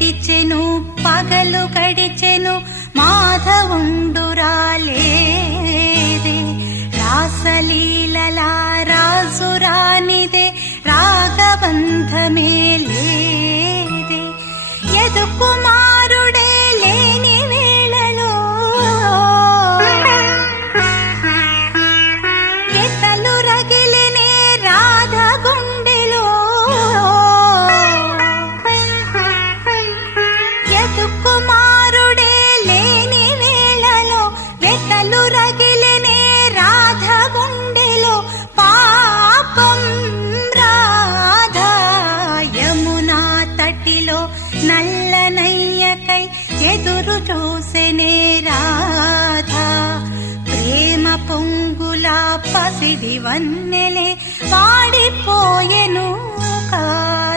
విడిచెను పగలు గడిచెను మాధవుండురాలేదే రాసలీలలా రాజురానిదే రాగబంధమే లేదే యదుకుమారుడే లేని వేళలో ఎతలు రగిలినే రాధ గుండెలో యదుకుమారుడే లేని వేళలో వెతలు రగిలినే రాధ గుండెలో పాపం రాధా యమునా తటిలో నల్లనయ్యకై ఎదురు చూసెనే రాధా ప్రేమ పొంగులా పసిడి వన్నెలే వాడిపోయెను కాదా.